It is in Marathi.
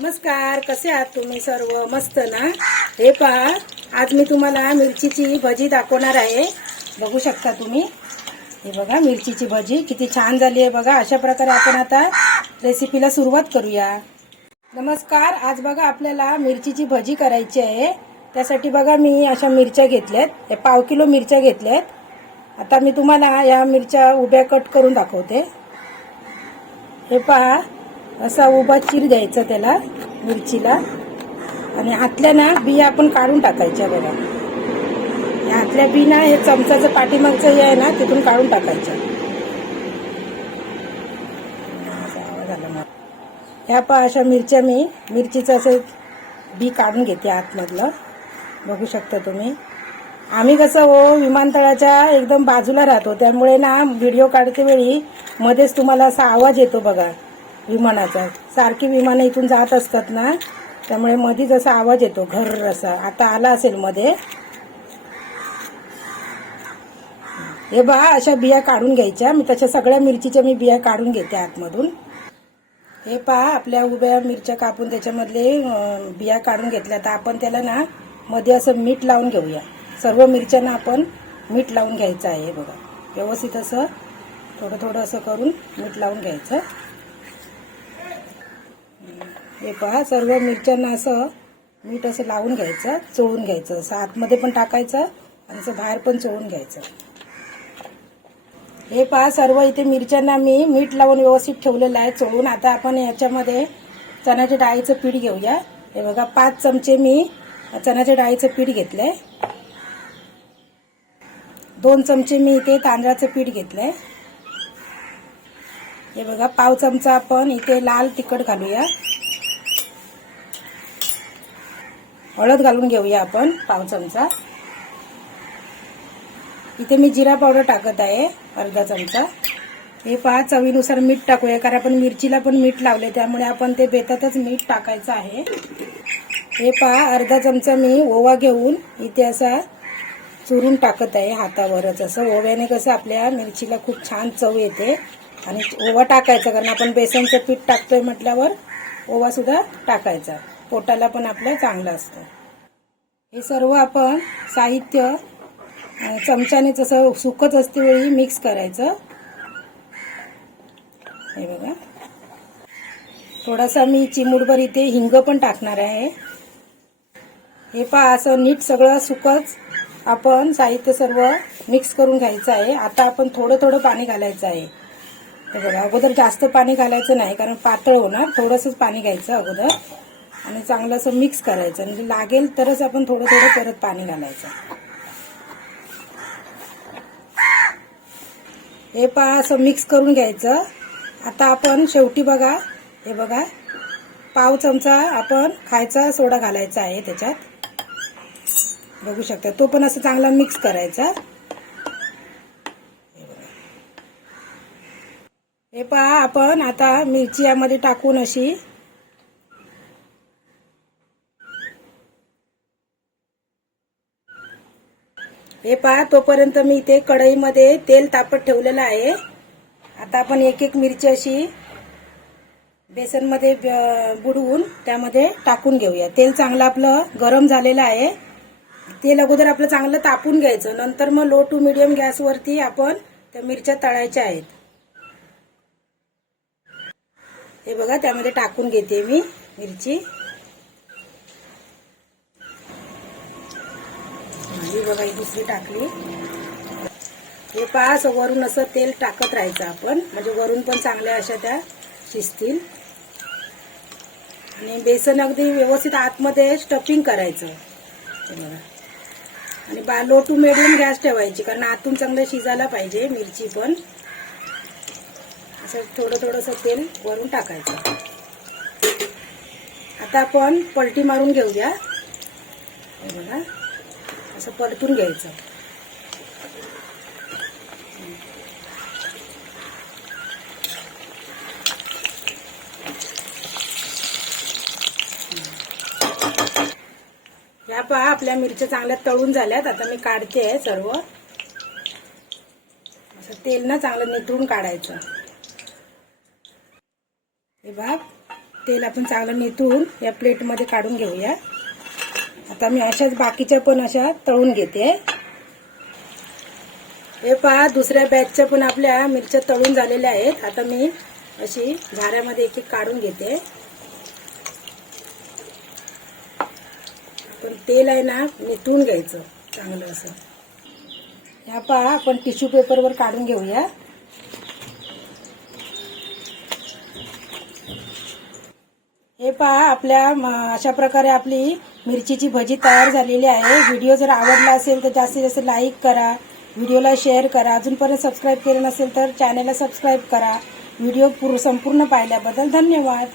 नमस्कार कसे आहात तुम्ही सर्व? मस्त ना? हे पहा आज मी तुम्हाला मिरचीची भजी दाखवणार आहे. बघू शकता तुम्ही. हे बघा मिरचीची भजी किती छान झाली आहे बघा. अशा प्रकारे आपण आता रेसिपीला सुरुवात करूया. नमस्कार आज बघा आपल्याला मिरचीची भजी करायची आहे. त्यासाठी बघा मी अशा मिरच्या घेतल्यात. हे पाव किलो मिरच्या घेतल्यात. आता मी तुम्हाला या मिरच्या उभ्या कट करून दाखवते. हे पहा असा उभा चिर द्यायचा त्याला मिरचीला. आणि आतल्या ना बिया आपण काढून टाकायच्या बघा. आतल्या बी ना हे चमचाचं पाठीमागचं हे आहे ना तिथून काढून टाकायचं. ह्या पहा अशा मिरच्या मी मिरचीचं असं बी काढून घेते आतमधलं. बघू शकता तुम्ही. आम्ही कसं हो विमानतळाच्या एकदम बाजूला राहतो त्यामुळे ना व्हिडिओ काढते वेळी मध्येच तुम्हाला असा आवाज येतो बघा. विमानाचा. सारखी विमानं इथून जात असतात ना त्यामुळे मध्ये जसा आवाज येतो घर असा. आता आला असेल मध्ये. हे पहा अशा बिया काढून घ्यायच्या. मी तशा सगळ्या मिरचीच्या मी बिया काढून घेते आतमधून. हे पहा आपल्या उभ्या मिरच्या कापून त्याच्यामधले बिया काढून घेतल्या. तर आपण त्याला ना मध्ये असं मीठ लावून घेऊया. सर्व मिरच्यांना आपण मीठ लावून घ्यायचं आहे हे बघा. व्यवस्थित असं थोडं थोडं असं करून मीठ लावून घ्यायचं. हे पहा सर्व मिरच्यांना असं मीठ असं लावून घ्यायचं चोळून घ्यायचं. असं आतमध्ये पण टाकायचं आणि असं बाहेर पण चोळून घ्यायचं. हे पहा सर्व इथे मिरच्यांना मी मीठ लावून व्यवस्थित ठेवलेलं आहे चोळून. आता आपण याच्यामध्ये चण्याच्या डाळीचं पीठ घेऊया. हे बघा पाच चमचे मी चण्याच्या डाळीचं पीठ घेतलंय. दोन चमचे मी इथे तांदळाचं पीठ घेतलंय. हे बघा पाव चमचा आपण इथे लाल तिखट घालूया. हळद घालून घेऊया आपण पाव चमचा. इथे मी जिरा पावडर टाकत आहे अर्धा चमचा. हे पहा चवीनुसार मीठ टाकूया कारण आपण मिरचीला पण मीठ लावले त्यामुळे आपण ते बेतातच मीठ टाकायचं आहे. हे पहा अर्धा चमचा मी ओवा घेऊन इथे असा चुरून टाकत आहे हातावरच. असं ओव्याने कसं आपल्या मिरचीला खूप छान चव येते. आणि ओवा टाकायचा कारण आपण बेसनचं पीठ टाकतोय म्हटल्यावर ओवा सुद्धा टाकायचा. पोटाला पण आपलं चांगलं असतं. हे सर्व आपण साहित्य चमच्याने जसं सुकत असते वेळी मिक्स करायचं. हे बघा. थोडासा मी चिमूडभर इथे हिंग पण टाकणार आहे. हे पहा असं नीट सगळं सुकच आपण साहित्य सर्व मिक्स करून घ्यायचं आहे. आता आपण थोडं थोडं पाणी घालायचं आहे. हे बघा अगोदर जास्त पाणी घालायचं नाही कारण पातळ होणार. थोडंसंच पाणी घ्यायचं अगोदर. आणि चांगलं असं मिक्स करायचं. म्हणजे लागेल तरच आपण थोडं थोडं परत पाणी घालायचं. हे पहा असं मिक्स करून घ्यायचं. आता आपण शेवटी बघा हे बघा पाव चमचा आपण खायचा सोडा घालायचा आहे त्याच्यात. बघू शकता तो पण असं चांगला मिक्स करायचा. हे पहा आपण आता मिरची यामध्ये टाकून अशी हे पहा तोपर्यंत मी इथे कढईमध्ये तेल तापत ठेवलेलं आहे. आता आपण एक एक मिरची अशी बेसनमध्ये ब- बुडवून त्यामध्ये टाकून घेऊया. तेल चांगलं आपलं गरम झालेलं आहे. तेल अगोदर आपलं चांगलं तापून घ्यायचं. नंतर मग लो टू मिडियम गॅसवरती आपण त्या मिरच्या तळायच्या आहेत. हे बघा त्यामध्ये टाकून घेते मी मिरची ही बघा ही दुसरी टाकली. हे पहा असं वरून असं तेल टाकत राहायचं आपण. म्हणजे वरून पण चांगल्या अशा त्या शिजतील. आणि बेसन अगदी व्यवस्थित आतमध्ये स्टफिंग करायचं. बघा. आणि बा लो टू मिडियम गॅस ठेवायची कारण आतून चांगलं शिजायला पाहिजे मिरची पण. असं थोडं थोडंसं तेल वरून टाकायचं. आता आपण पलटी मारून घेऊया. बघा. असं परतून घ्यायचं. या पहा आपल्या मिरच्या चांगल्या तळून झाल्यात. आता मी काढते आहे सर्व. असं तेल ना चांगलं निथळून काढायचं. हे बघ तेल आपण चांगलं निथळून या प्लेटमध्ये काढून घेऊया. आता मी अशाच बाकीच्या पण अशा तळून घेते. हे पहा दुसऱ्या बॅचच्या पण आपल्या मिरच्या तळून झालेल्या आहेत. आता मी अशी झाऱ्यामध्ये एक एक काढून घेते. पण तेल आहे ना निथून घ्यायचं चांगलं असं. ह्या पहा आपण टिश्यू पेपरवर काढून घेऊया. हे पहा आपल्या अशा प्रकारे आपली मिरचीची भजी तयार झालेली आहे. व्हिडिओ जर आवडला असेल तर जास्तीत जास्त लाईक करा. व्हिडिओला शेअर करा. अजूनपर्यंत सबस्क्राईब केलं नसेल तर चॅनलला सबस्क्राईब करा. व्हिडिओ पूर संपूर्ण पाहिल्याबद्दल धन्यवाद.